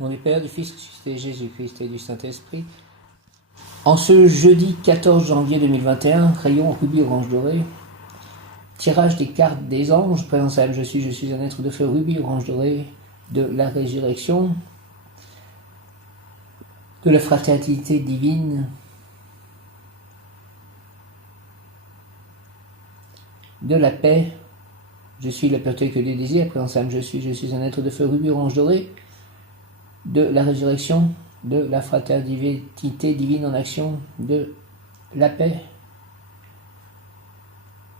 Au nom du Père, du Fils, de Jésus-Christ et du Saint-Esprit. En ce jeudi 14 janvier 2021, crayon rubis orange doré, tirage des cartes des anges, présence à je suis un être de feu rubis orange doré, de la résurrection, de la fraternité divine, de la paix, je suis la pureté que Dieu désire, présence à je suis un être de feu rubis orange doré, de la résurrection, de la fraternité divine en action, de la paix.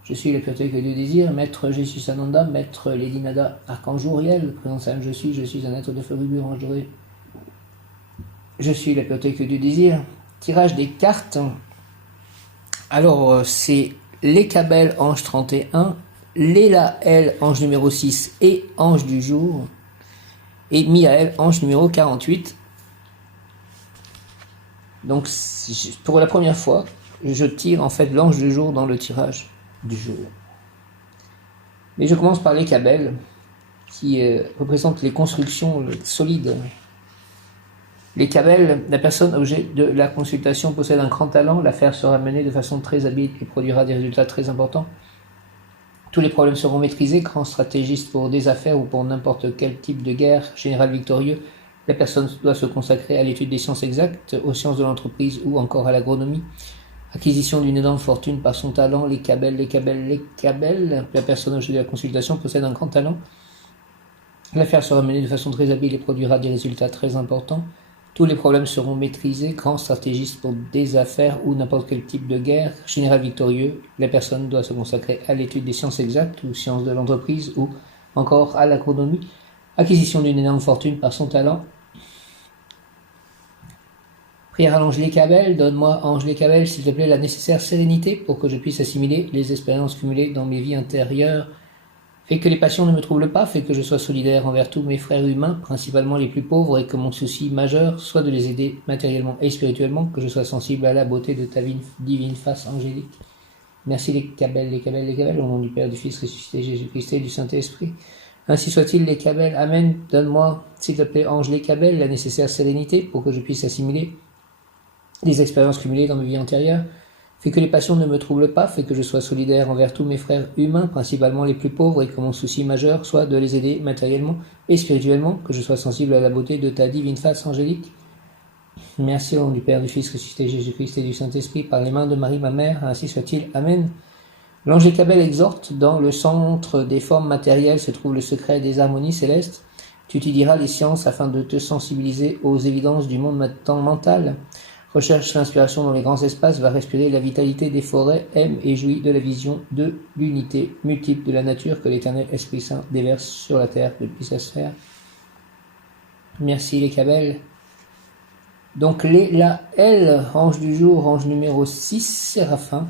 Je suis la pureté que Dieu désire, Maître Jésus Sananda, Maître Lady Nada, Archange Uriel, présence à je suis un être de feu rubis orange doré. Je suis la pureté que Dieu désire. Tirage des cartes. Alors, c'est Lekabel, ange 31, Léla L, ange numéro 6 et ange du jour, et Miaël, ange numéro 48. Donc, pour la première fois, je tire en fait l'ange du jour dans le tirage du jour. Mais je commence par Lekabel, qui représente les constructions solides. Lekabel, la personne objet de la consultation possède un grand talent, l'affaire sera menée de façon très habile et produira des résultats très importants. Tous les problèmes seront maîtrisés, grand stratégiste pour des affaires ou pour n'importe quel type de guerre, général victorieux, la personne doit se consacrer à l'étude des sciences exactes, aux sciences de l'entreprise ou encore à l'agronomie. Acquisition d'une énorme fortune par son talent, Lekabel, la personne objet de la consultation possède un grand talent. L'affaire sera menée de façon très habile et produira des résultats très importants. Tous les problèmes seront maîtrisés, grand stratégiste pour des affaires ou n'importe quel type de guerre, général victorieux, la personne doit se consacrer à l'étude des sciences exactes ou sciences de l'entreprise ou encore à l'agronomie, acquisition d'une énorme fortune par son talent. Prière à l'ange Lekabel, donne-moi, ange Lekabel, s'il te plaît, la nécessaire sérénité pour que je puisse assimiler les expériences cumulées dans mes vies intérieures. Fais que les passions ne me troublent pas, fais que je sois solidaire envers tous mes frères humains, principalement les plus pauvres, et que mon souci majeur soit de les aider matériellement et spirituellement, que je sois sensible à la beauté de ta divine face angélique. Merci Lekabel, au nom du Père, du Fils, ressuscité Jésus-Christ et du Saint-Esprit. Ainsi soit-il, Lekabel, Amen. Donne-moi, s'il te plaît, ange Lekabel, la nécessaire sérénité pour que je puisse assimiler les expériences cumulées dans mes vies antérieures. Fais que les passions ne me troublent pas, fais que je sois solidaire envers tous mes frères humains, principalement les plus pauvres, et que mon souci majeur soit de les aider matériellement et spirituellement, que je sois sensible à la beauté de ta divine face angélique. Merci au nom du Père, du Fils, ressuscité Jésus-Christ et du Saint-Esprit, par les mains de Marie, ma mère, ainsi soit-il. Amen. L'ange Lekabel exhorte, dans le centre des formes matérielles se trouve le secret des harmonies célestes. Tu étudieras les sciences afin de te sensibiliser aux évidences du monde mental. Recherche l'inspiration dans les grands espaces, va respirer la vitalité des forêts, aime et jouit de la vision de l'unité multiple de la nature que l'Éternel Esprit Saint déverse sur la terre depuis sa sphère. Merci Lekabel. Donc Léla L, ange du jour, ange numéro 6, Séraphin.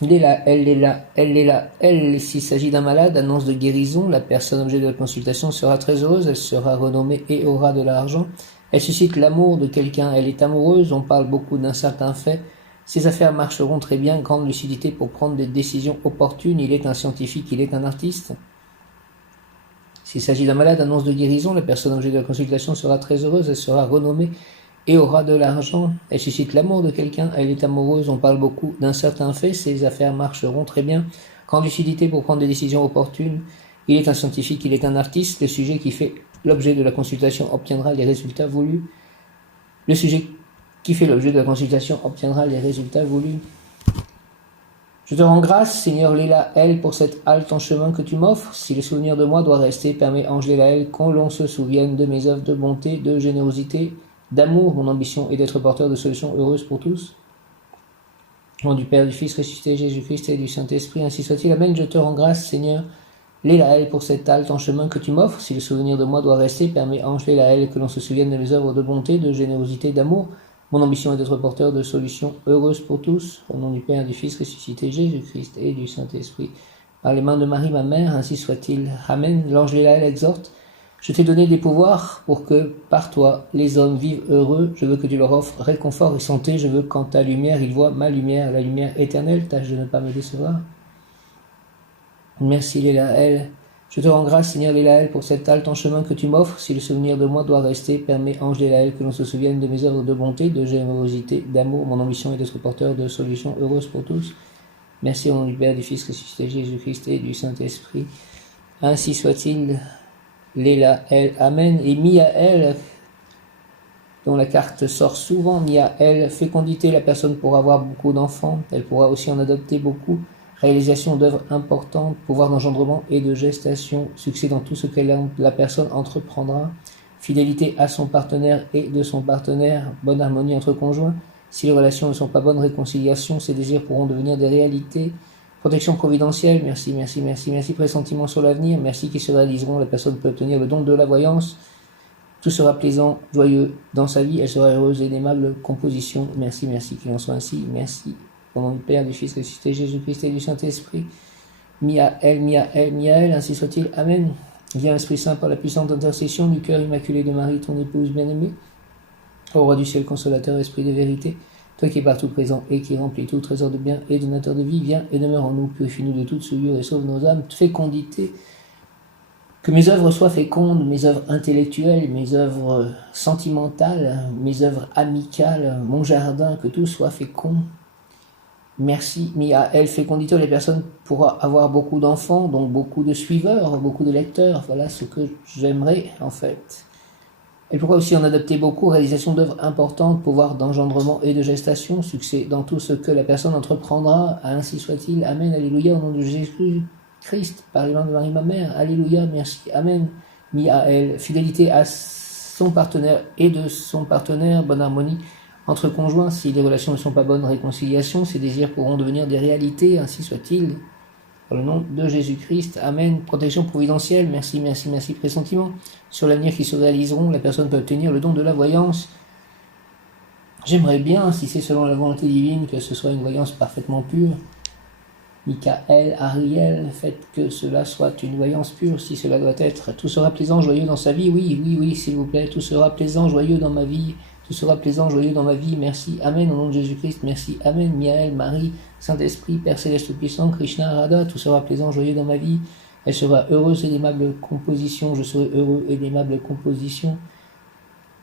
Léla L, s'il s'agit d'un malade, annonce de guérison, la personne objet de la consultation sera très heureuse, elle sera renommée et aura de l'argent. Elle suscite l'amour de quelqu'un, elle est amoureuse, on parle beaucoup d'un certain fait. Ses affaires marcheront très bien, grande lucidité pour prendre des décisions opportunes, il est un scientifique, il est un artiste. S'il s'agit d'un malade, annonce de guérison, la personne objet de la consultation sera très heureuse, elle sera renommée et aura de l'argent. Elle suscite l'amour de quelqu'un, elle est amoureuse, on parle beaucoup d'un certain fait, ses affaires marcheront très bien, grande lucidité pour prendre des décisions opportunes. Il est un scientifique, il est un artiste, le sujet qui fait l'objet de la consultation obtiendra les résultats voulus. Le sujet qui fait l'objet de la consultation obtiendra les résultats voulus. Je te rends grâce, Seigneur Léla L, pour cette halte en chemin que tu m'offres. Si le souvenir de moi doit rester, permets, ange Léla L, qu'on l'on se souvienne de mes œuvres de bonté, de générosité, d'amour. Mon ambition est d'être porteur de solutions heureuses pour tous. Au nom du Père, du Fils, ressuscité Jésus-Christ et du Saint-Esprit, ainsi soit-il. Amen. Je te rends grâce, Seigneur Léla L, pour cette halte en chemin que tu m'offres. Si le souvenir de moi doit rester, permets, ange Léla L, que l'on se souvienne de mes œuvres de bonté, de générosité, d'amour. Mon ambition est d'être porteur de solutions heureuses pour tous. Au nom du Père, du Fils, ressuscité Jésus-Christ et du Saint-Esprit. Par les mains de Marie, ma mère, ainsi soit-il. Amen. L'ange Léla L exhorte. Je t'ai donné des pouvoirs pour que, par toi, les hommes vivent heureux. Je veux que tu leur offres réconfort et santé. Je veux qu'en ta lumière, ils voient ma lumière, la lumière éternelle. Tâche de ne pas me décevoir. Merci Léla L. Je te rends grâce, Seigneur Lélaël, pour cet halte en chemin que tu m'offres. Si le souvenir de moi doit rester, permets, ange Lélaël, que l'on se souvienne de mes œuvres de bonté, de générosité, d'amour. Mon ambition est d'être porteur de solutions heureuses pour tous. Merci au nom du Père, du Fils ressuscité, Jésus-Christ et du Saint-Esprit. Ainsi soit-il. Lélaël, Amen. Et Miaël, dont la carte sort souvent, Miaël, fécondité, la personne pourra avoir beaucoup d'enfants. Elle pourra aussi en adopter beaucoup. Réalisation d'œuvres importantes, pouvoir d'engendrement et de gestation, succès dans tout ce que la personne entreprendra, fidélité à son partenaire et de son partenaire, bonne harmonie entre conjoints. Si les relations ne sont pas bonnes, réconciliation, ces désirs pourront devenir des réalités. Protection providentielle, merci, merci, merci, merci. Pressentiment sur l'avenir, merci qui se réaliseront. La personne peut obtenir le don de la voyance. Tout sera plaisant, joyeux dans sa vie. Elle sera heureuse et d'aimable composition. Merci, merci, qu'il en soit ainsi. Merci. Au nom du Père, du Fils ressuscité, Jésus-Christ et du Saint-Esprit. Miaël, Miaël, Miaël, ainsi soit-il. Amen. Viens, Esprit Saint, par la puissante intercession du cœur immaculé de Marie, ton épouse bien-aimée. Ô Roi du ciel, consolateur, Esprit de vérité, toi qui es partout présent et qui remplis tout trésor de bien et donateur de vie, viens et demeure en nous, purifie-nous de toute souillure et sauve nos âmes. Fécondité. Que mes œuvres soient fécondes, mes œuvres intellectuelles, mes œuvres sentimentales, mes œuvres amicales, mon jardin, que tout soit fécond. Merci, Miaël, fécondité, les personnes pourront avoir beaucoup d'enfants, donc beaucoup de suiveurs, beaucoup de lecteurs. Voilà ce que j'aimerais en fait. Elle pourra aussi en adopter beaucoup, réalisation d'œuvres importantes, pouvoir d'engendrement et de gestation, succès dans tout ce que la personne entreprendra, ainsi soit-il. Amen, alléluia, au nom de Jésus-Christ, par les mains de Marie, ma mère, alléluia, merci, amen. Miaël, fidélité à son partenaire et de son partenaire, bonne harmonie entre conjoints. Si les relations ne sont pas bonnes, réconciliation, ces désirs pourront devenir des réalités, ainsi soit-il. Dans le nom de Jésus-Christ, amen. Protection providentielle, merci, merci, merci. Pressentiment sur l'avenir qui se réaliseront, la personne peut obtenir le don de la voyance. J'aimerais bien, si c'est selon la volonté divine, que ce soit une voyance parfaitement pure. Michael, Ariel, faites que cela soit une voyance pure, si cela doit être. Tout sera plaisant, joyeux dans sa vie, oui, oui, oui, s'il vous plaît. Tout sera plaisant, joyeux dans ma vie. Tout sera plaisant, joyeux dans ma vie, merci, amen, au nom de Jésus-Christ, merci, amen, Miaël, Marie, Saint-Esprit, Père Céleste Tout-Puissant, Krishna, Radha, tout sera plaisant, joyeux dans ma vie, elle sera heureuse et d'aimable composition, je serai heureux et d'aimable composition.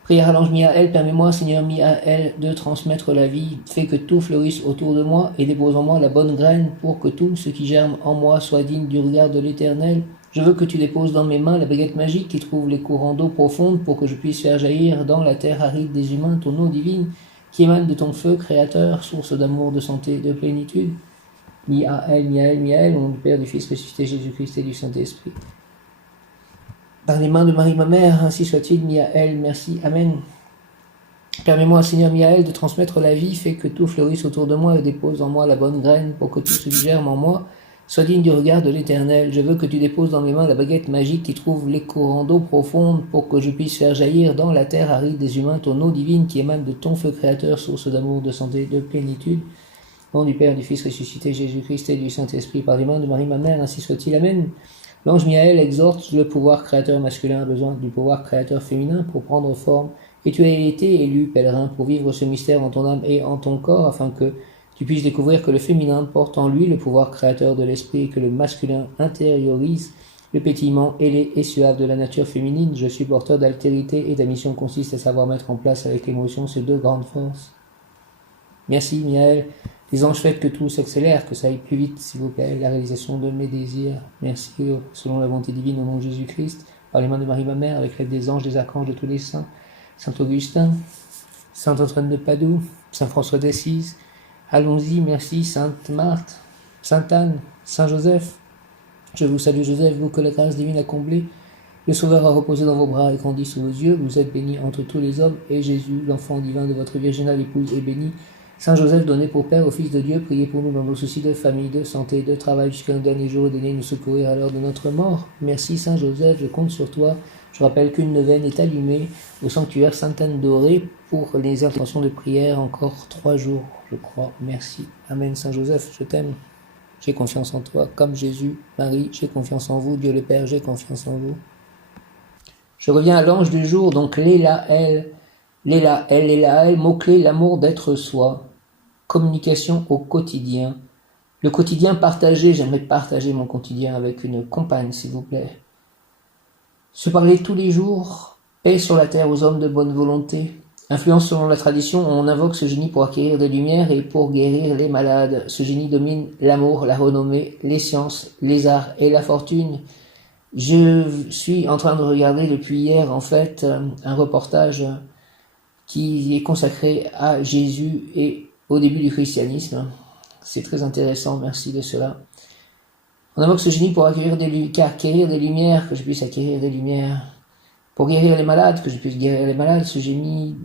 Prière à l'ange Miaël, permets-moi, Seigneur Miaël, de transmettre la vie, fais que tout fleurisse autour de moi et dépose en moi la bonne graine pour que tout ce qui germe en moi soit digne du regard de l'Éternel. Je veux que tu déposes dans mes mains la baguette magique qui trouve les courants d'eau profonde pour que je puisse faire jaillir dans la terre aride des humains ton eau divine qui émane de ton feu créateur, source d'amour, de santé, de plénitude. Miaël, Miaël, Miaël, au nom du Père, du Fils ressuscité, Jésus-Christ et du Saint-Esprit. Dans les mains de Marie, ma mère, ainsi soit-il, Miaël, merci, amen. Permets-moi, Seigneur Miaël, de transmettre la vie, fais que tout fleurisse autour de moi et dépose en moi la bonne graine pour que tout se germe en moi. Sois digne du regard de l'Éternel. Je veux que tu déposes dans mes mains la baguette magique qui trouve les courants d'eau profonde pour que je puisse faire jaillir dans la terre aride des humains ton eau divine qui émane de ton feu créateur, source d'amour, de santé, de plénitude. Au nom du Père, du Fils ressuscité, Jésus-Christ et du Saint-Esprit, par les mains de Marie, ma mère, ainsi soit-il. Amen. L'ange Miaël exhorte le pouvoir créateur masculin a besoin du pouvoir créateur féminin pour prendre forme. Et tu as été élu, pèlerin, pour vivre ce mystère en ton âme et en ton corps, afin que tu puisses découvrir que le féminin porte en lui le pouvoir créateur de l'esprit et que le masculin intériorise le pétillement ailé et suave de la nature féminine. Je suis porteur d'altérité et ta mission consiste à savoir mettre en place avec l'émotion ces deux grandes forces. Merci, Miaël. Les anges, faites que tout s'accélère, que ça aille plus vite, s'il vous plaît, la réalisation de mes désirs. Merci, selon la volonté divine, au nom de Jésus-Christ, par les mains de Marie, ma mère, avec l'aide des anges, des archanges, de tous les saints, Saint Augustin, Saint Antoine de Padoue, Saint François d'Assise. Allons-y, merci, Sainte Marthe, Sainte Anne, Saint Joseph. Je vous salue, Joseph, vous que la grâce divine a comblé. Le Sauveur a reposé dans vos bras et grandi sous vos yeux. Vous êtes béni entre tous les hommes, et Jésus, l'enfant divin de votre virginale épouse, est béni. Saint Joseph, donné pour Père au Fils de Dieu, priez pour nous dans nos soucis de famille, de santé, de travail, jusqu'à nos derniers jours et daignez nous secourir à l'heure de notre mort. Merci, Saint Joseph, je compte sur toi. Je rappelle qu'une neuvaine est allumée au sanctuaire Sainte-Anne dorée pour les intentions de prière, encore 3 jours, je crois. Merci. Amen, Saint Joseph, je t'aime. J'ai confiance en toi, comme Jésus. Marie, j'ai confiance en vous. Dieu le Père, j'ai confiance en vous. Je reviens à l'ange du jour, donc Lélaël, mot-clé, l'amour d'être soi. Communication au quotidien. Le quotidien partagé, j'aimerais partager mon quotidien avec une compagne, s'il vous plaît. Se parler tous les jours, paix sur la terre aux hommes de bonne volonté. Influence selon la tradition, on invoque ce génie pour acquérir des lumières et pour guérir les malades. Ce génie domine l'amour, la renommée, les sciences, les arts et la fortune. Je suis en train de regarder depuis hier, en fait, un reportage qui est consacré à Jésus et au début du christianisme. C'est très intéressant, merci de cela. On invoque ce génie pour acquérir des lumières, que je puisse acquérir des lumières. Pour guérir les malades, que je puisse guérir les malades, ce génie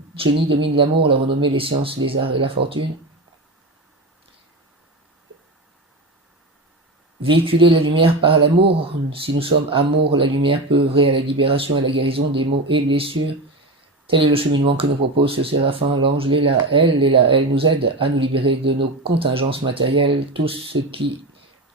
domine l'amour, la renommée, les sciences, les arts et la fortune. Véhiculer la lumière par l'amour. Si nous sommes amour, la lumière peut œuvrer à la libération et à la guérison des maux et blessures. Tel est le cheminement que nous propose ce séraphin, l'ange Léla El nous aide à nous libérer de nos contingences matérielles, tout ce qui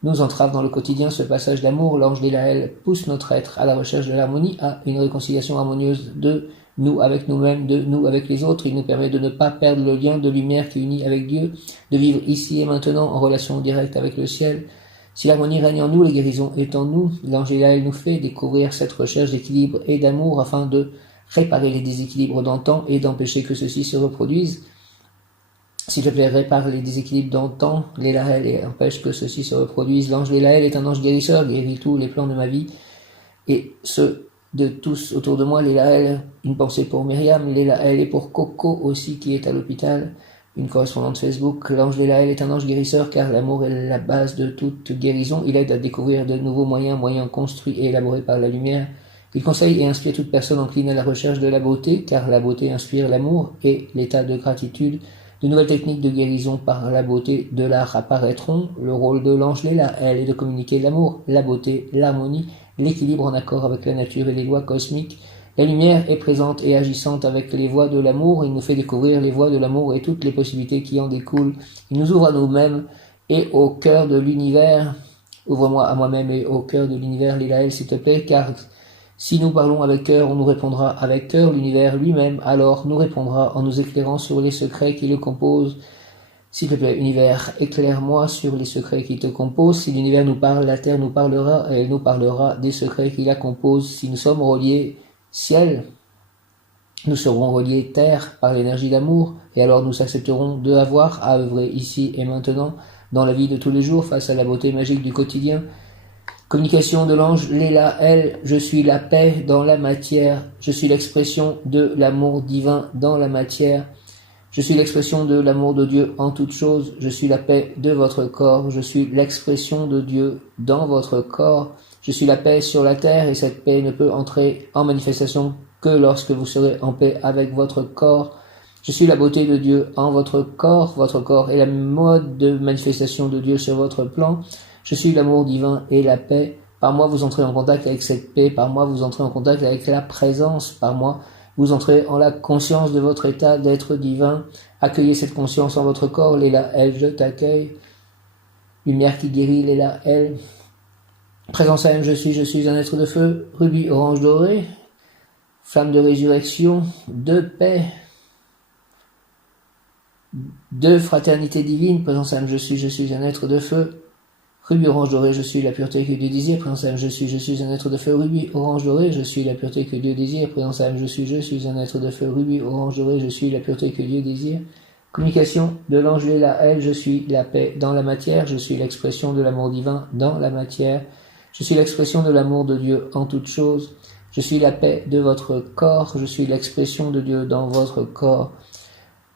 nous entrave dans le quotidien. Ce passage d'amour, l'ange Léla El pousse notre être à la recherche de l'harmonie, à une réconciliation harmonieuse de nous avec nous-mêmes, de nous avec les autres. Il nous permet de ne pas perdre le lien de lumière qui unit avec Dieu, de vivre ici et maintenant en relation directe avec le ciel. Si l'harmonie règne en nous, la guérison est en nous. L'ange Léla El nous fait découvrir cette recherche d'équilibre et d'amour afin de réparer les déséquilibres d'antan et d'empêcher que ceux-ci se reproduisent. S'il te plaît, répare les déséquilibres d'antan, Léla El, et empêche que ceux-ci se reproduisent. L'ange Léla El est un ange guérisseur, guérit tous les plans de ma vie, et ceux de tous autour de moi. Léla El, une pensée pour Myriam, Léla El, et pour Coco aussi qui est à l'hôpital, une correspondante Facebook. L'ange Léla El est un ange guérisseur car l'amour est la base de toute guérison. Il aide à découvrir de nouveaux moyens construits et élaborés par la lumière. Il conseille et inspire toute personne encline à la recherche de la beauté, car la beauté inspire l'amour et l'état de gratitude. De nouvelles techniques de guérison par la beauté de l'art apparaîtront. Le rôle de l'ange Léla El est de communiquer l'amour, la beauté, l'harmonie, l'équilibre en accord avec la nature et les lois cosmiques. La lumière est présente et agissante avec les voies de l'amour. Il nous fait découvrir les voies de l'amour et toutes les possibilités qui en découlent. Il nous ouvre à nous-mêmes et au cœur de l'univers. Ouvre-moi à moi-même et au cœur de l'univers, Léla El, s'il te plaît, car si nous parlons avec cœur, on nous répondra avec cœur. L'univers lui-même, alors, nous répondra en nous éclairant sur les secrets qui le composent. S'il te plaît, univers, éclaire-moi sur les secrets qui te composent. Si l'univers nous parle, la terre nous parlera, et elle nous parlera des secrets qui la composent. Si nous sommes reliés ciel, nous serons reliés terre par l'énergie d'amour, et alors nous accepterons de avoir à œuvrer ici et maintenant, dans la vie de tous les jours, face à la beauté magique du quotidien. Communication de l'ange Léla El, je suis la paix dans la matière, je suis l'expression de l'amour divin dans la matière, je suis l'expression de l'amour de Dieu en toutes choses, je suis la paix de votre corps, je suis l'expression de Dieu dans votre corps, je suis la paix sur la terre et cette paix ne peut entrer en manifestation que lorsque vous serez en paix avec votre corps. Je suis la beauté de Dieu en votre corps est la mode de manifestation de Dieu sur votre plan. Je suis l'amour divin et la paix. Par moi, vous entrez en contact avec cette paix. Par moi, vous entrez en contact avec la présence. Par moi, vous entrez en la conscience de votre état d'être divin. Accueillez cette conscience en votre corps. Léla El, je t'accueille. Lumière qui guérit, Léla El. Présence à M, je suis un être de feu. Rubis orange doré. Flamme de résurrection, de paix. De fraternité divine. Présence à M, je suis un être de feu. Rubis orange doré, je suis la pureté que Dieu désire. Présence à M, je suis un être de feu. Rubis orange doré, je suis la pureté que Dieu désire. Présence à M, je suis un être de feu. Rubis orange doré, je suis la pureté que Dieu désire. Communication de l'ange Léla El, je suis la paix dans la matière. Je suis l'expression de l'amour divin dans la matière. Je suis l'expression de l'amour de Dieu en toutes choses. Je suis la paix de votre corps. Je suis l'expression de Dieu dans votre corps.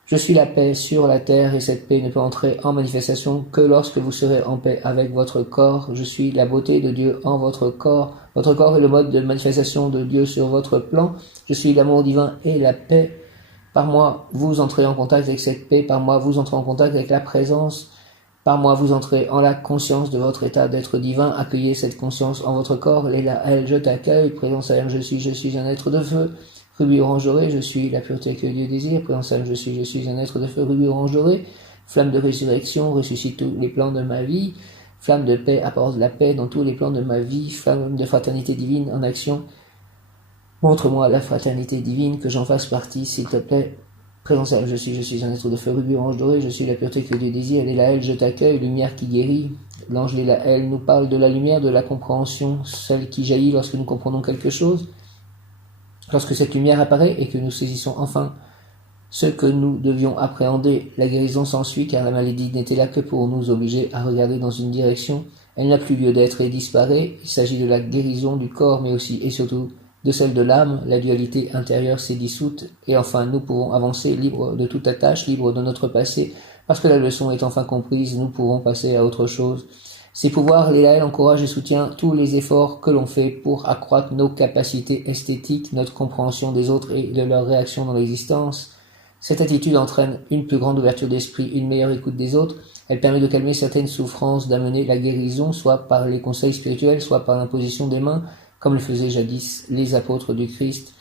Je suis la paix sur la terre et cette paix ne peut entrer en manifestation que lorsque vous serez en paix avec votre corps. Je suis la beauté de Dieu en votre corps. Votre corps est le mode de manifestation de Dieu sur votre plan. Je suis l'amour divin et la paix. Par moi, vous entrez en contact avec cette paix. Par moi, vous entrez en contact avec la présence. Par moi, vous entrez en la conscience de votre état d'être divin. Accueillez cette conscience en votre corps. Léla El, je t'accueille. Présence à M, je suis un être de feu. Rubis orange doré, je suis la pureté que Dieu désire. Présence à M, je suis un être de feu. Rubis orange doré. Flamme de résurrection, ressuscite tous les plans de ma vie. Flamme de paix, apporte la paix dans tous les plans de ma vie. Flamme de fraternité divine en action. Montre-moi la fraternité divine, que j'en fasse partie, s'il te plaît. Présentiel, je suis un être de feu rubis, ange doré, je suis la pureté que Dieu désire, Léla-El, je t'accueille, lumière qui guérit. L'ange Léla-El nous parle de la lumière, de la compréhension, celle qui jaillit lorsque nous comprenons quelque chose. Lorsque cette lumière apparaît et que nous saisissons enfin ce que nous devions appréhender, la guérison s'ensuit car la maladie n'était là que pour nous obliger à regarder dans une direction. Elle n'a plus lieu d'être et disparaît. Il s'agit de la guérison du corps mais aussi et surtout de celle de l'âme. La dualité intérieure s'est dissoute et enfin nous pourrons avancer libres de toute attache, libres de notre passé. Parce que la leçon est enfin comprise, nous pourrons passer à autre chose. Ces pouvoirs, Léla-El encourage et soutient tous les efforts que l'on fait pour accroître nos capacités esthétiques, notre compréhension des autres et de leurs réactions dans l'existence. Cette attitude entraîne une plus grande ouverture d'esprit, une meilleure écoute des autres. Elle permet de calmer certaines souffrances, d'amener la guérison, soit par les conseils spirituels, soit par l'imposition des mains, comme le faisaient jadis les apôtres du Christ.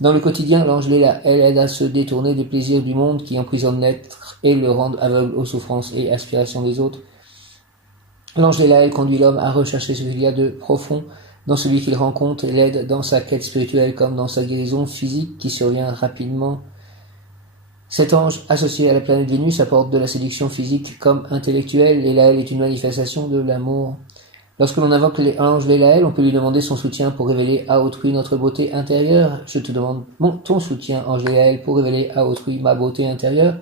Dans le quotidien, l'ange Léla-El aide à se détourner des plaisirs du monde qui emprisonnent l'être et le rendent aveugle aux souffrances et aspirations des autres. L'ange Léla-El conduit l'homme à rechercher ce qu'il y a de profond dans celui qu'il rencontre et l'aide dans sa quête spirituelle comme dans sa guérison physique qui survient rapidement. Cet ange, associé à la planète Vénus, apporte de la séduction physique comme intellectuelle. Léla-El est une manifestation de l'amour. Lorsque l'on invoque l'ange Léla-El, on peut lui demander son soutien pour révéler à autrui notre beauté intérieure. Je te demande ton soutien, ange Léla-El, pour révéler à autrui ma beauté intérieure.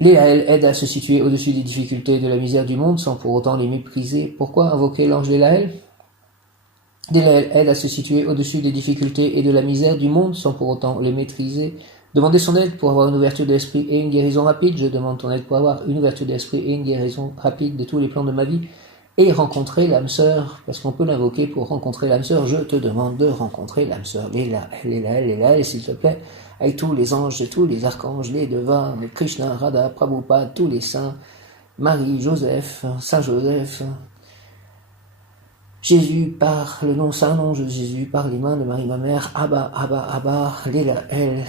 Léla-El aide à se situer au-dessus des difficultés et de la misère du monde sans pour autant les mépriser. Pourquoi invoquer l'ange Léla-El ? Léla-El aide à se situer au-dessus des difficultés et de la misère du monde sans pour autant les maîtriser. Demandez son aide pour avoir une ouverture d'esprit et une guérison rapide. Je demande ton aide pour avoir une ouverture d'esprit et une guérison rapide de tous les plans de ma vie et rencontrer l'âme sœur, parce qu'on peut l'invoquer pour rencontrer l'âme sœur. Je te demande de rencontrer l'âme sœur. Léla-El, s'il te plaît, avec tous les anges et tous les archanges, les devins, Krishna, Radha, Prabhupada, tous les saints, Marie, Joseph, Saint Joseph, Jésus par le nom, saint nom de Jésus, par les mains de Marie ma mère, Abba, Léla-El.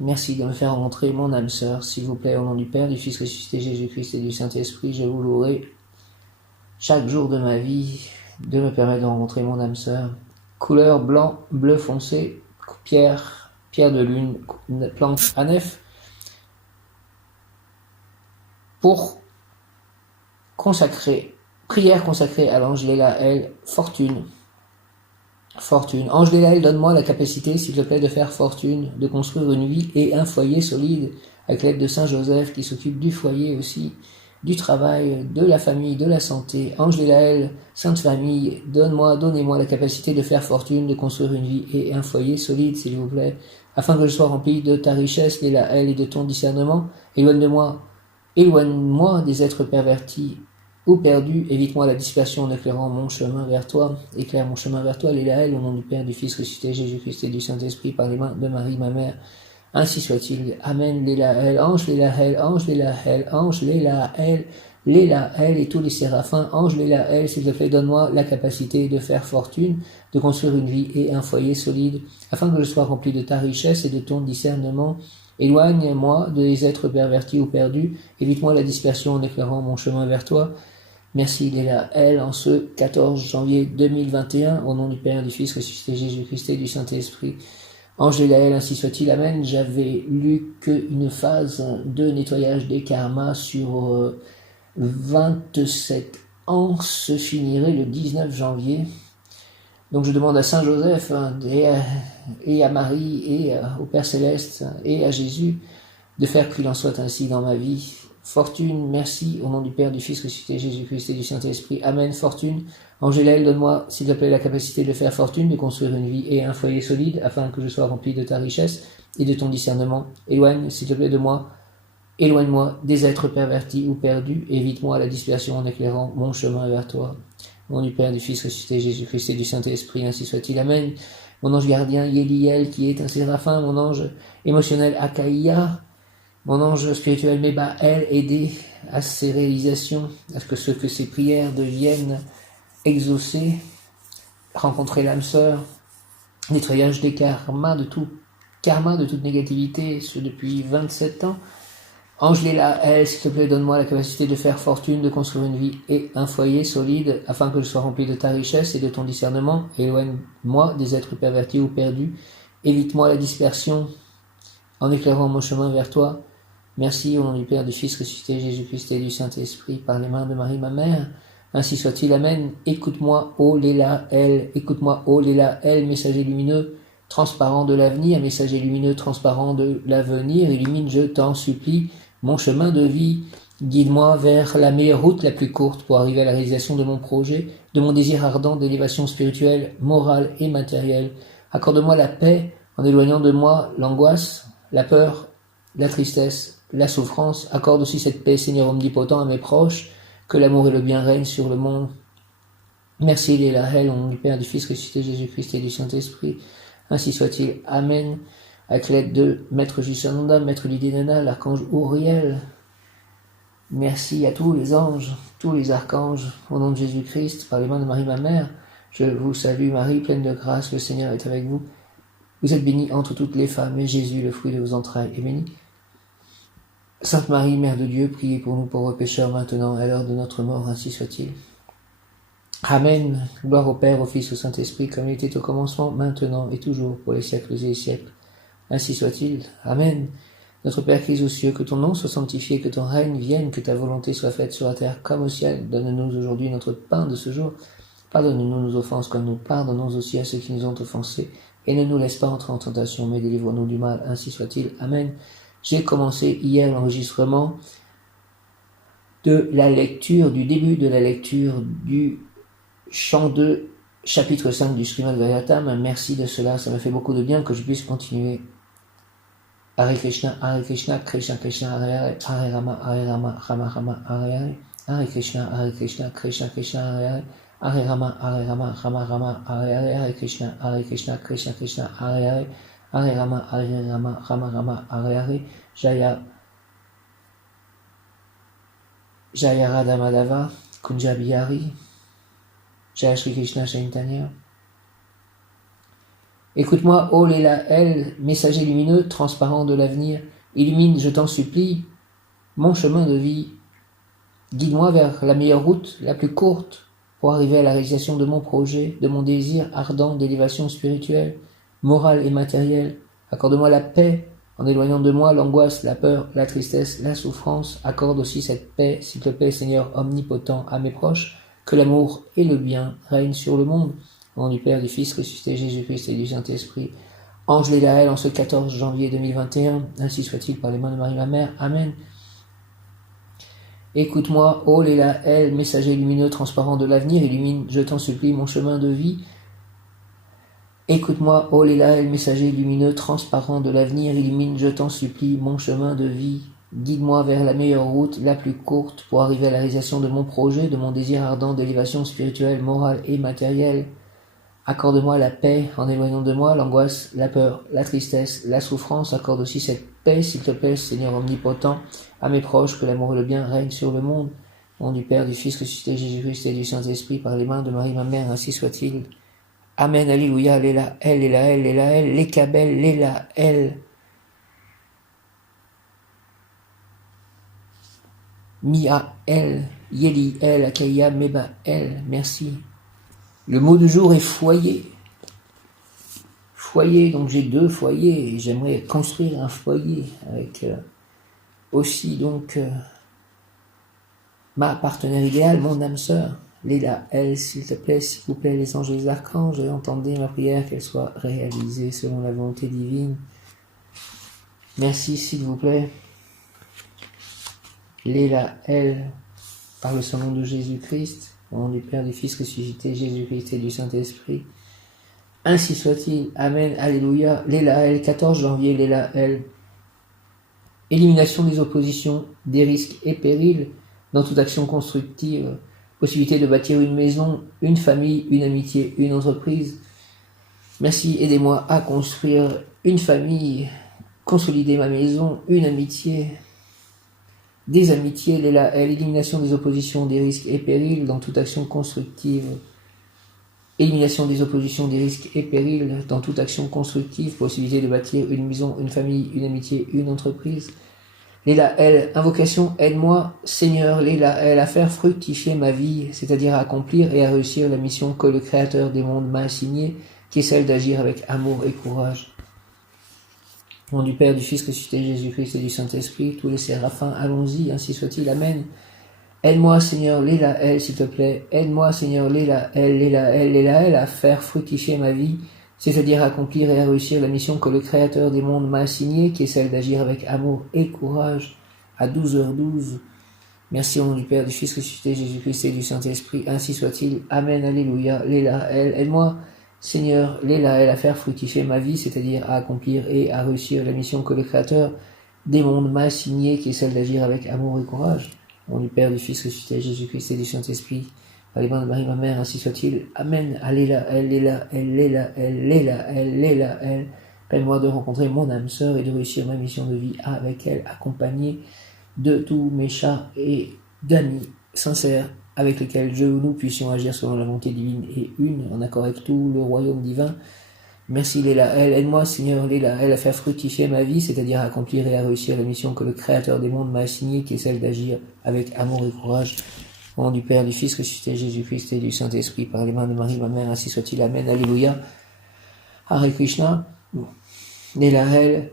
Merci de me faire rencontrer mon âme sœur, s'il vous plaît, au nom du Père, du Fils ressuscité Jésus-Christ et du Saint-Esprit, je vous louerai chaque jour de ma vie de me permettre de rencontrer mon âme sœur. Couleur blanc, bleu foncé, pierre de lune, plante à nef. Pour prière consacrée à l'ange Léla-El, fortune. Ange Léla-El, donne-moi la capacité, s'il te plaît, de faire fortune, de construire une vie et un foyer solide, avec l'aide de Saint Joseph qui s'occupe du foyer aussi, du travail, de la famille, de la santé. Ange Léla-El, Sainte Famille, donnez-moi la capacité de faire fortune, de construire une vie et un foyer solide, s'il vous plaît, afin que je sois rempli de ta richesse, Léla-El, et de ton discernement. Éloigne-moi des êtres pervertis ou perdu, évite-moi la dispersion en éclairant mon chemin vers toi. Éclaire mon chemin vers toi, Léla-El, au nom du Père, du Fils ressuscité, Jésus-Christ et du Saint-Esprit, par les mains de Marie, ma mère. Ainsi soit-il. Amen, Léla-El, ange Léla-El, ange Léla-El, ange Léla-El, Léla-El et tous les séraphins, ange Léla-El, s'il te plaît, donne-moi la capacité de faire fortune, de construire une vie et un foyer solide, afin que je sois rempli de ta richesse et de ton discernement. Éloigne-moi des êtres pervertis ou perdus, évite-moi la dispersion en éclairant mon chemin vers toi. Merci Léla-El, en ce 14 janvier 2021, au nom du Père, du Fils ressuscité Jésus-Christ et du Saint-Esprit. Ange Léla-El, ainsi soit-il, amen. J'avais lu qu'une phase de nettoyage des karmas sur 27 ans se finirait le 19 janvier. Donc je demande à Saint Joseph et à Marie et au Père Céleste et à Jésus de faire qu'il en soit ainsi dans ma vie. Fortune, merci, au nom du Père, du Fils ressuscité, Jésus-Christ et du Saint-Esprit. Amen, fortune. Ange Léla-El, donne-moi, s'il te plaît, la capacité de faire fortune, de construire une vie et un foyer solide, afin que je sois rempli de ta richesse et de ton discernement. Éloigne, s'il te plaît, de moi. Éloigne-moi des êtres pervertis ou perdus. Évite-moi la dispersion en éclairant mon chemin vers toi. Au nom du Père, du Fils ressuscité, Jésus-Christ et du Saint-Esprit, ainsi soit-il. Amen. Mon ange gardien, Yéliel, qui est un séraphin, mon ange émotionnel, Akaïa, mon ange spirituel Mébaël, aidé à ces réalisations, à ce que ces prières deviennent exaucées, rencontrer l'âme sœur, nettoyage des karmas, de toute négativité, ce depuis 27 ans. Ange Léla-El, s'il te plaît, donne-moi la capacité de faire fortune, de construire une vie et un foyer solide, afin que je sois rempli de ta richesse et de ton discernement. Éloigne-moi des êtres pervertis ou perdus. Évite-moi la dispersion en éclairant mon chemin vers toi. Merci au nom du Père, du Fils ressuscité, Jésus-Christ et du Saint-Esprit, par les mains de Marie, ma mère. Ainsi soit-il, Amen. Écoute-moi, ô Léla, elle. Écoute-moi, ô Léla, elle, messager lumineux, transparent de l'avenir, messager lumineux, transparent de l'avenir. Illumine, je t'en supplie, mon chemin de vie. Guide-moi vers la meilleure route, la plus courte, pour arriver à la réalisation de mon projet, de mon désir ardent d'élévation spirituelle, morale et matérielle. Accorde-moi la paix, en éloignant de moi l'angoisse, la peur, la tristesse, la souffrance. Accorde aussi cette paix, Seigneur omnipotent, à mes proches, que l'amour et le bien règnent sur le monde. Merci, Léla, au nom du Père, du Fils ressuscité, Jésus-Christ et du Saint-Esprit. Ainsi soit-il. Amen. Avec l'aide de Maître Jisananda, Maître Lidénana, l'archange Uriel. Merci à tous les anges, tous les archanges, au nom de Jésus-Christ, par les mains de Marie, ma mère. Je vous salue, Marie, pleine de grâce, le Seigneur est avec vous. Vous êtes bénie entre toutes les femmes, et Jésus, le fruit de vos entrailles, est béni. Sainte Marie, Mère de Dieu, priez pour nous pauvres pécheurs, maintenant et à l'heure de notre mort, ainsi soit-il. Amen. Gloire au Père, au Fils, au Saint-Esprit, comme il était au commencement, maintenant et toujours, pour les siècles et les siècles. Ainsi soit-il. Amen. Notre Père qui es aux cieux, que ton nom soit sanctifié, que ton règne vienne, que ta volonté soit faite sur la terre comme au ciel. Donne-nous aujourd'hui notre pain de ce jour. Pardonne-nous nos offenses comme nous pardonnons aussi à ceux qui nous ont offensés. Et ne nous laisse pas entrer en tentation, mais délivre-nous du mal. Ainsi soit-il. Amen. J'ai commencé hier l'enregistrement de la lecture, du début de la lecture du chant 2, chapitre 5 du Srimad Bhagavatam. Merci de cela, ça me fait beaucoup de bien que je puisse continuer. Hare Krishna, Krishna Krishna, Hare Rama, Rama Rama, Hare Krishna, Krishna Krishna, Hare Rama, Rama Rama, Hare Krishna, Krishna Krishna, Hare Rama, Rama Rama, Hare Jaya Radha Madhava, Kunja Bihari, Jaya Shri Krishna Chaitanya. Écoute-moi, ô Léla, elle, messager lumineux, transparent de l'avenir, illumine, je t'en supplie, mon chemin de vie. Guide-moi vers la meilleure route, la plus courte, pour arriver à la réalisation de mon projet, de mon désir ardent d'élévation spirituelle, morale et matérielle. Accorde-moi la paix, en éloignant de moi l'angoisse, la peur, la tristesse, la souffrance. Accorde aussi cette paix, s'il te plaît, Seigneur omnipotent, à mes proches, que l'amour et le bien règnent sur le monde. Au nom du Père, du Fils ressuscité, Jésus-Christ et du Saint-Esprit. Ange Léla, en ce 14 janvier 2021, ainsi soit-il par les mains de Marie, ma mère. Amen. Écoute-moi, ô Léla, messager lumineux, transparent de l'avenir, illumine, je t'en supplie, mon chemin de vie. Écoute-moi, ô Léla, messager lumineux, transparent de l'avenir, illumine, je t'en supplie, mon chemin de vie. Guide-moi vers la meilleure route, la plus courte, pour arriver à la réalisation de mon projet, de mon désir ardent d'élévation spirituelle, morale et matérielle. Accorde-moi la paix, en éloignant de moi l'angoisse, la peur, la tristesse, la souffrance. Accorde aussi cette paix, s'il te plaît, Seigneur omnipotent, à mes proches, que l'amour et le bien règnent sur le monde. Au nom du Père, du Fils ressuscité, Jésus-Christ et du Saint-Esprit, par les mains de Marie, ma mère, ainsi soit-il. Amen, alléluia, Léla, les Kabel, Léla, Mia, Yeli, Akaya, Meba, merci. Le mot du jour est foyer. Foyer, donc j'ai 2 foyers et j'aimerais construire un foyer avec aussi donc ma partenaire idéale, mon âme sœur, Léla, s'il te plaît, s'il vous plaît, les anges et les archanges, entendez ma prière, qu'elle soit réalisée selon la volonté divine. Merci, s'il vous plaît. Léla, par le sang de Jésus-Christ, au nom du Père, du Fils ressuscité, Jésus-Christ et du Saint-Esprit. Ainsi soit-il. Amen. Alléluia. Léla, 14 janvier, Léla, élimination des oppositions, des risques et périls dans toute action constructive. Possibilité de bâtir une maison, une famille, une amitié, une entreprise. Merci, aidez-moi à construire une famille, consolider ma maison, une amitié, des amitiés, l'élimination des oppositions, des risques et périls dans toute action constructive. Élimination des oppositions, des risques et périls dans toute action constructive. Possibilité de bâtir une maison, une famille, une amitié, une entreprise. Léla, invocation, aide-moi, Seigneur, Léla, à faire fructifier ma vie, c'est-à-dire à accomplir et à réussir la mission que le Créateur des mondes m'a assignée, qui est celle d'agir avec amour et courage. Au nom du Père, du Fils ressuscité, Jésus-Christ et du Saint-Esprit, tous les séraphins, allons-y, ainsi soit-il, Amen. Aide-moi, Seigneur, Léla, elle, s'il te plaît. Aide-moi, Seigneur, Léla, elle, à faire fructifier ma vie, c'est-à-dire à accomplir et à réussir la mission que le Créateur des mondes m'a assignée, qui est celle d'agir avec amour et courage, à 12h12. Merci au nom du Père, du Fils ressuscité, Jésus-Christ et du Saint-Esprit, ainsi soit-il. Amen, alléluia, Léla, elle, aide-moi, Seigneur, Léla, elle, à faire fructifier ma vie, c'est-à-dire à accomplir et à réussir la mission que le Créateur des mondes m'a assignée, qui est celle d'agir avec amour et courage. Au nom du Père, du Fils ressuscité, Jésus-Christ et du Saint-Esprit, par les mains de Marie, ma mère, ainsi soit-il. Amen. Alléluia, elle. Permets-moi de rencontrer mon âme sœur et de réussir ma mission de vie avec elle, accompagnée de tous mes chats et d'amis sincères avec lesquels nous puissions agir selon la volonté divine et une, en accord avec tout le royaume divin. Merci Léla, elle, aide-moi Seigneur, Léla, elle, à faire fructifier ma vie, c'est-à-dire à accomplir et à réussir la mission que le Créateur des mondes m'a assignée, qui est celle d'agir avec amour et courage. Au nom du Père, du Fils ressuscité, Jésus-Christ et du Saint-Esprit, par les mains de Marie, ma mère, ainsi soit-il. Amen. Alléluia. Hare Krishna. Léla, elle.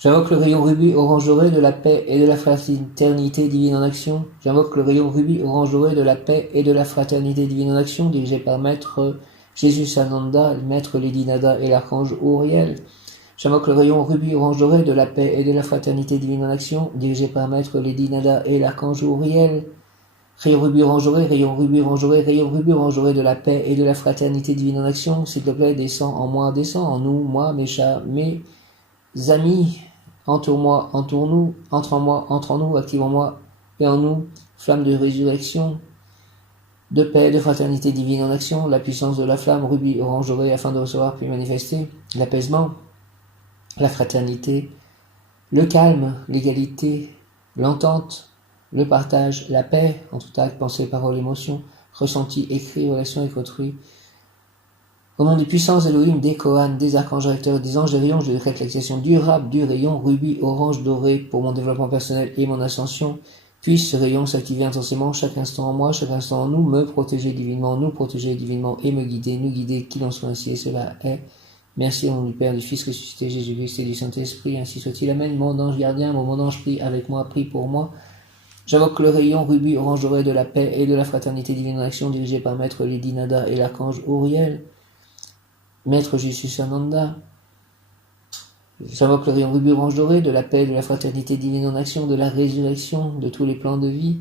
J'invoque le rayon rubis orange doré de la paix et de la fraternité divine en action. J'invoque le rayon rubis orange doré de la paix et de la fraternité divine en action, dirigé par Maître Jésus Sananda, Maître Lady Nada et l'Archange Uriel. J'invoque le rayon rubis orange doré de la paix et de la fraternité divine en action, dirigé par Maître Lady Nada et l'Archange Uriel. Rayon rubis orange doré, rayon rubis orange doré, rayon rubis orange doré de la paix et de la fraternité divine en action, s'il te plaît, descends en moi, descends en nous, moi, mes chats, mes amis. Entoure-moi, entoure-nous, entre en moi, entre en nous, active en moi et en nous, flamme de résurrection, de paix, de fraternité divine en action, la puissance de la flamme rubis orange doré afin de recevoir puis manifester l'apaisement, la fraternité, le calme, l'égalité, l'entente, le partage, la paix en tout acte, pensée, parole, émotion, ressenti, écrit, relation avec autrui. Au nom des puissances Elohim, des Kohan, des archanges recteurs, des anges des rayons, je décrète l'activation durable du rayon rubis orange doré pour mon développement personnel et mon ascension. Puisse ce rayon s'activer intensément chaque instant en moi, chaque instant en nous, me protéger divinement, nous protéger divinement et me guider, nous guider, qu'il en soit ainsi et cela est. Merci au nom du Père, du Fils ressuscité, Jésus-Christ et du Saint-Esprit, ainsi soit-il. Amen. Mon ange gardien, mon ange prie avec moi, prie pour moi. J'invoque le rayon rubis orange doré de la paix et de la fraternité divine en action, dirigé par Maître Lady Nada et l'Archange Uriel. Maître Jésus Sananda, j'invoque le rayon rubis orange doré de la paix, de la fraternité divine en action, de la résurrection, de tous les plans de vie.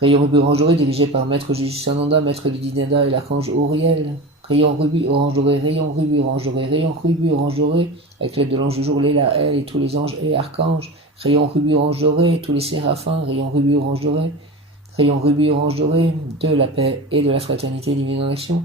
Rayon rubis orange doré dirigé par Maître Jésus Sananda, Maître Lady Nada et l'Archange Uriel. Rayon rubis orange doré, rayon rubis orange doré, rayon rubis orange doré, avec l'aide de l'ange du jour, Léla, elle et tous les anges et archanges. Rayon rubis orange doré, tous les séraphins, rayon rubis orange doré, rayon rubis orange doré, de la paix et de la fraternité divine en action.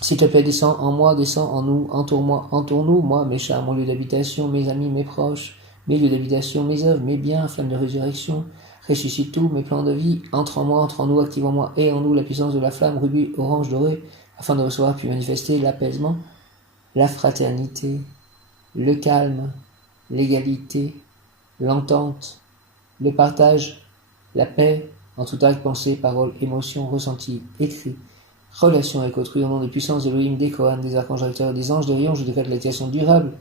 S'il te plaît, descends en moi, descends en nous, entoure-moi, entoure-nous, moi, mes chats, mon lieu d'habitation, mes amis, mes proches, mes lieux d'habitation, mes œuvres, mes biens, flamme de résurrection, ressuscite tout, mes plans de vie, entre en moi, entre en nous, active en moi et en nous la puissance de la flamme rubis orange doré, afin de recevoir puis manifester l'apaisement, la fraternité, le calme, l'égalité, l'entente, le partage, la paix, en tout acte, pensée, parole, émotion, ressenti, écrit, relation avec autrui, au nom des puissances d'Elohim, des Kohan, des archanges recteurs et des anges des rayons, je décrète l'activation durable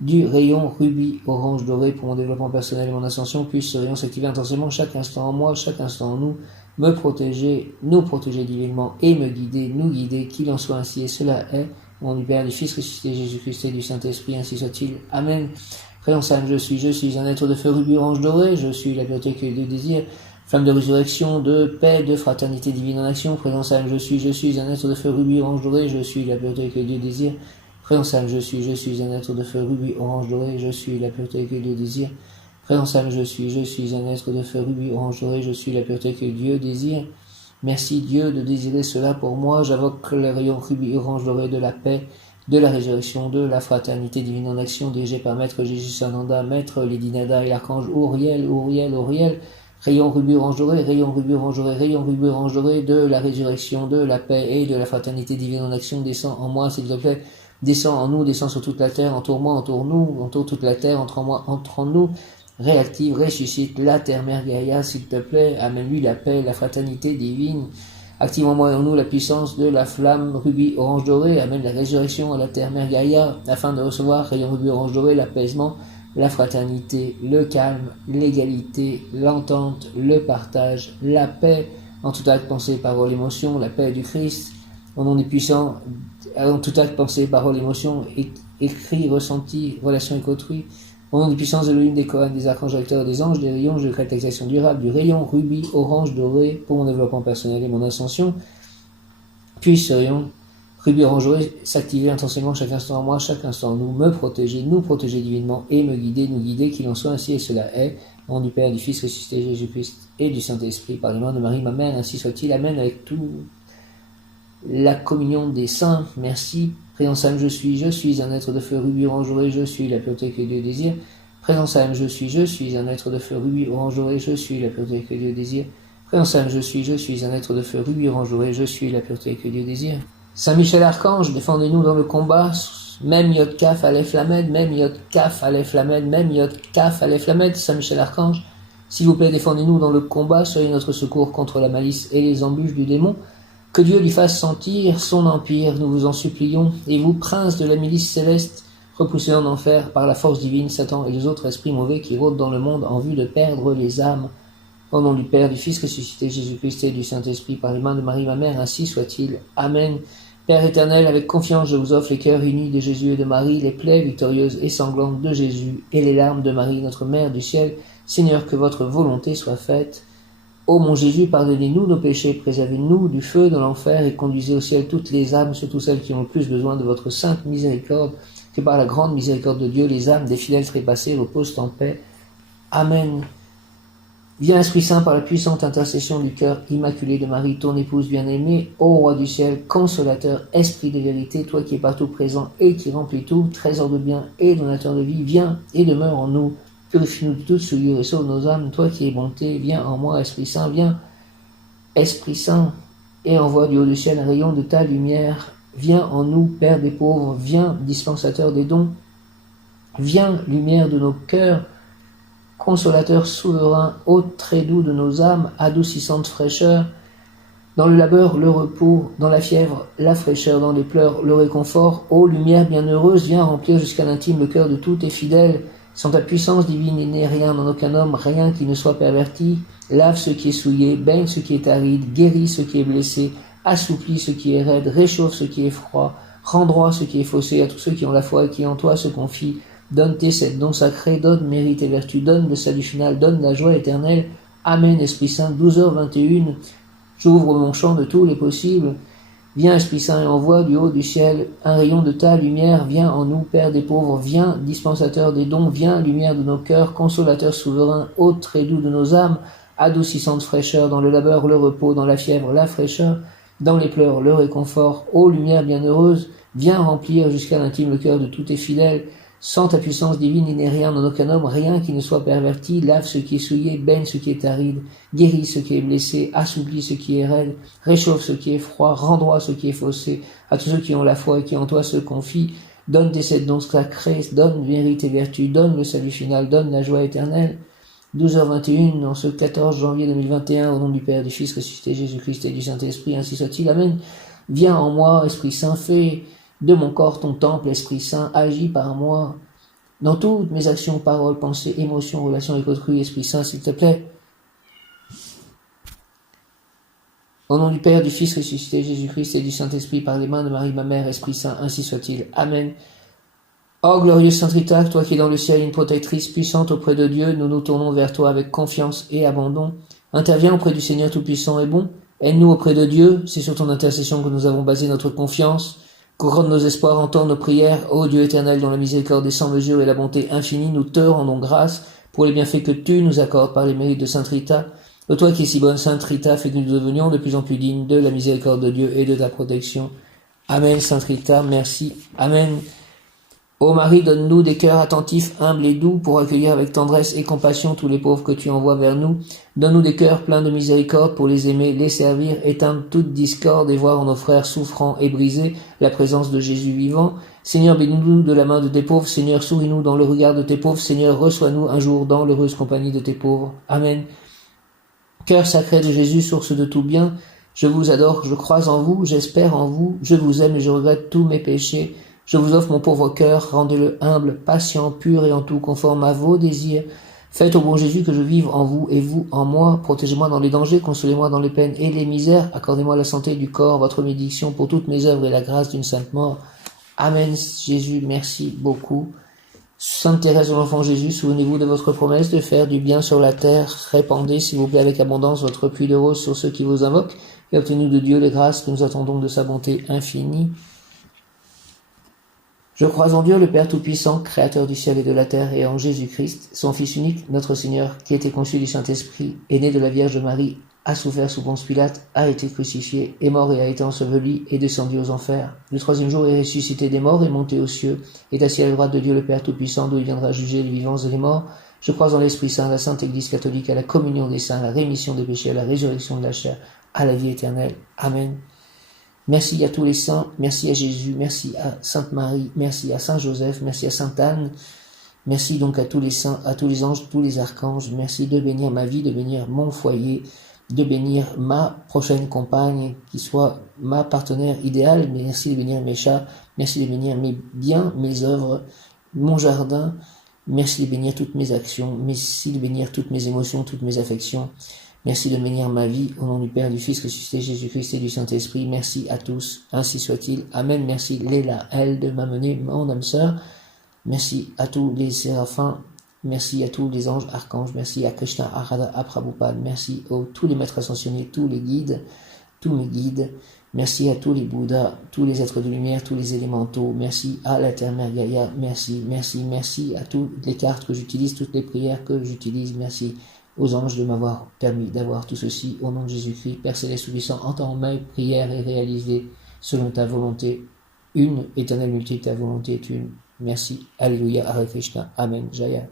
du rayon rubis orange doré pour mon développement personnel et mon ascension. Puisse ce rayon s'activer intensément chaque instant en moi, chaque instant en nous, me protéger, nous protéger divinement et me guider, nous guider, qu'il en soit ainsi et cela est. Au nom du Père, du Fils ressuscité, Jésus-Christ et du Saint-Esprit, ainsi soit-il. Amen. Prénom Saint, je suis un être de feu rubis orange doré, je suis la beauté que Dieu désire. Flamme de résurrection, de paix, de fraternité divine en action. Présence âme, je suis un être de feu rubis orange doré, je suis la pureté que Dieu désire. Présence âme, je suis un être de feu rubis orange doré, je suis la pureté que Dieu désire. Présence âme, je suis un être de feu rubis orange doré, je suis la pureté que Dieu désire. Merci Dieu de désirer cela pour moi. J'invoque les rayons rubis orange doré de la paix, de la résurrection, de la fraternité divine en action, dirigée par Maître Jésus Sananda, Maître Lady Nada et l'archange Uriel, Uriel, Uriel. Rayon rubis orange doré, rayon rubis orange doré, rayon rubis orange doré, de la résurrection, de la paix et de la fraternité divine en action, descend en moi, s'il te plaît. Descends en nous, descends sur toute la terre, entoure-moi, entoure-nous, entoure toute la terre, entre en moi, entre en nous. Réactive, ressuscite la terre mère Gaïa, s'il te plaît, amène-lui la paix, la fraternité divine. Active en moi et en nous la puissance de la flamme rubis orange doré, amène la résurrection à la terre mère Gaïa, afin de recevoir, rayon rubis orange doré, l'apaisement, la fraternité, le calme, l'égalité, l'entente, le partage, la paix, en tout acte, pensée, parole, émotion, la paix du Christ, au nom des puissants, en tout acte, pensée, parole, émotion, écrit, ressenti, relation avec autrui, au nom des puissances de l'une des Kohanes, des archanges acteurs, des anges, des rayons, je crée taxation durable, du rayon rubis, orange, doré, pour mon développement personnel et mon ascension. Puis ce rayon rubis, orange, doré, s'activer intensément chaque instant en moi, chaque instant en nous, me protéger, nous protéger divinement et me guider, nous guider, qu'il en soit ainsi et cela est. Au nom du Père, du Fils ressuscité Jésus-Christ et du Saint-Esprit, par les mains de Marie, ma mère, ainsi soit-il. Amen, avec tout la communion des saints. Merci. Présent Sam, je suis un être de feu rubis orange doré, je suis la pureté que Dieu désire. Présent Sam, je suis un être de feu rubis orange doré, je suis la pureté que Dieu désire. Présent Sam, je suis un être de feu rubis orange doré, je suis la pureté que Dieu désire. Saint Michel Archange, défendez-nous dans le combat. Même Yod Kaf Aleph Lamed, même Yod Kaf Aleph Lamed, même Yod Kaf Aleph Lamed. Saint Michel Archange, s'il vous plaît, défendez-nous dans le combat, soyez notre secours contre la malice et les embûches du démon. Que Dieu lui fasse sentir son empire, nous vous en supplions. Et vous, princes de la milice céleste, repoussez en enfer par la force divine Satan et les autres esprits mauvais qui rôdent dans le monde en vue de perdre les âmes. Au nom du Père, du Fils ressuscité, Jésus-Christ et du Saint-Esprit, par les mains de Marie, ma mère, ainsi soit-il. Amen. Père éternel, avec confiance, je vous offre les cœurs unis de Jésus et de Marie, les plaies victorieuses et sanglantes de Jésus et les larmes de Marie, notre Mère du ciel. Seigneur, que votre volonté soit faite. Ô mon Jésus, pardonnez-nous nos péchés, préservez-nous du feu de l'enfer et conduisez au ciel toutes les âmes, surtout celles qui ont le plus besoin de votre sainte miséricorde, que par la grande miséricorde de Dieu, les âmes des fidèles trépassés reposent en paix. Amen. Viens, Esprit Saint, par la puissante intercession du cœur immaculé de Marie, ton épouse bien-aimée, ô Roi du ciel, consolateur, esprit de vérité, toi qui es partout présent et qui remplis tout, trésor de bien et donateur de vie, viens et demeure en nous. Purifie-nous de toute souillure et sauve nos âmes, toi qui es bonté, viens en moi, Esprit Saint, viens, Esprit Saint, et envoie du haut du ciel un rayon de ta lumière, viens en nous, Père des pauvres, viens, dispensateur des dons, viens, lumière de nos cœurs, consolateur souverain, hôte très doux de nos âmes, adoucissante fraîcheur, dans le labeur, le repos, dans la fièvre, la fraîcheur, dans les pleurs, le réconfort, ô lumière bienheureuse, viens remplir jusqu'à l'intime le cœur de tous tes fidèles. Sans ta puissance divine, il n'est rien en aucun homme, rien qui ne soit perverti. Lave ce qui est souillé, baigne ce qui est aride, guéris ce qui est blessé, assouplis ce qui est raide, réchauffe ce qui est froid, rend droit ce qui est faussé à tous ceux qui ont la foi et qui en toi se confient. Donne tes sept dons sacrés, donne mérite et vertu, donne le salut final, donne la joie éternelle. Amen, Esprit Saint, 12h21. J'ouvre mon champ de tous les possibles. Viens, Esprit Saint, et envoie du haut du ciel un rayon de ta lumière. Viens en nous, Père des pauvres. Viens, dispensateur des dons. Viens, lumière de nos cœurs, consolateur souverain, hôte très doux de nos âmes, adoucissante fraîcheur, dans le labeur, le repos, dans la fièvre, la fraîcheur, dans les pleurs, le réconfort. Ô lumière bienheureuse, viens remplir jusqu'à l'intime le cœur de tous tes fidèles. Sans ta puissance divine, il n'est rien en aucun homme, rien qui ne soit perverti. Lave ce qui est souillé, baigne ce qui est aride, guéris ce qui est blessé, assouplis ce qui est raide, réchauffe ce qui est froid, rend droit ce qui est faussé, à tous ceux qui ont la foi et qui en toi se confient. Donne tes sept dons sacrés, donne mérite et vertu, donne le salut final, donne la joie éternelle. 12h21, en ce 14 janvier 2021, au nom du Père, du Fils ressuscité, Jésus-Christ et du Saint-Esprit, ainsi soit-il. Amen. Viens en moi, Esprit Saint, fais de mon corps ton temple, Esprit Saint, agis par moi, dans toutes mes actions, paroles, pensées, émotions, relations avec autrui, Esprit Saint, s'il te plaît. Au nom du Père, du Fils ressuscité, Jésus-Christ et du Saint-Esprit, par les mains de Marie, ma mère, Esprit Saint, ainsi soit-il. Amen. Ô glorieux Saint Tritaque, toi qui es dans le ciel, une protectrice puissante auprès de Dieu, nous nous tournons vers toi avec confiance et abandon. Interviens auprès du Seigneur Tout-Puissant et bon. Aide-nous auprès de Dieu, c'est sur ton intercession que nous avons basé notre confiance. Couronne nos espoirs, entends nos prières. Ô Dieu éternel, dont la miséricorde est sans mesure et la bonté infinie, nous te rendons grâce pour les bienfaits que tu nous accordes par les mérites de Saint Rita. Ô toi qui es si bonne, Sainte Rita, fais que nous devenions de plus en plus dignes de la miséricorde de Dieu et de ta protection. Amen, Sainte Rita, merci. Amen. Ô Marie, donne-nous des cœurs attentifs, humbles et doux pour accueillir avec tendresse et compassion tous les pauvres que tu envoies vers nous. Donne-nous des cœurs pleins de miséricorde pour les aimer, les servir, éteindre toute discorde et voir en nos frères souffrants et brisés la présence de Jésus vivant. Seigneur, bénis-nous de la main de tes pauvres. Seigneur, souris-nous dans le regard de tes pauvres. Seigneur, reçois-nous un jour dans l'heureuse compagnie de tes pauvres. Amen. Cœur sacré de Jésus, source de tout bien, je vous adore, je crois en vous, j'espère en vous, je vous aime et je regrette tous mes péchés. Je vous offre mon pauvre cœur, rendez-le humble, patient, pur et en tout conforme à vos désirs. Faites au bon Jésus que je vive en vous et vous en moi. Protégez-moi dans les dangers, consolez-moi dans les peines et les misères. Accordez-moi la santé du corps, votre bénédiction pour toutes mes œuvres et la grâce d'une sainte mort. Amen. Jésus, merci beaucoup. Sainte Thérèse de l'Enfant Jésus, souvenez-vous de votre promesse de faire du bien sur la terre. Répandez, s'il vous plaît, avec abondance votre pluie de rose sur ceux qui vous invoquent et obtenez de Dieu les grâces que nous attendons de sa bonté infinie. Je crois en Dieu, le Père Tout-Puissant, Créateur du ciel et de la terre, et en Jésus-Christ, son Fils unique, notre Seigneur, qui a été conçu du Saint-Esprit, est né de la Vierge Marie, a souffert sous Ponce Pilate, a été crucifié, est mort et a été enseveli, et descendu aux enfers. Le troisième jour est ressuscité des morts et monté aux cieux, est assis à la droite de Dieu le Père Tout-Puissant, d'où il viendra juger les vivants et les morts. Je crois en l'Esprit Saint, la Sainte Église catholique, à la communion des saints, à la rémission des péchés, à la résurrection de la chair, à la vie éternelle. Amen. Merci à tous les saints, merci à Jésus, merci à Sainte Marie, merci à Saint Joseph, merci à Sainte Anne, merci donc à tous les saints, à tous les anges, tous les archanges, merci de bénir ma vie, de bénir mon foyer, de bénir ma prochaine compagne, qui soit ma partenaire idéale, merci de bénir mes chats, merci de bénir mes biens, mes œuvres, mon jardin, merci de bénir toutes mes actions, merci de bénir toutes mes émotions, toutes mes affections. Merci de bénir ma vie, au nom du Père, du Fils ressuscité, Jésus-Christ et du Saint-Esprit. Merci à tous, ainsi soit-il. Amen. Merci Léla, elle, de m'amener mon âme sœur. Merci à tous les séraphins. Merci à tous les anges, archanges. Merci à Krishna, à Radha, à Prabhupada. Merci à tous les maîtres ascensionnés, tous les guides, tous mes guides. Merci à tous les Bouddhas, tous les êtres de lumière, tous les élémentaux. Merci à la Terre-Mère Gaïa. Merci à toutes les cartes que j'utilise, toutes les prières que j'utilise. Merci aux anges de m'avoir permis d'avoir tout ceci au nom de Jésus-Christ. Père Céleste Tout-Puissant, entends mes prières et réalise-les selon ta volonté. Une, éternelle multitude, ta volonté est une. Merci. Alléluia. Hare Krishna. Amen. Jaya.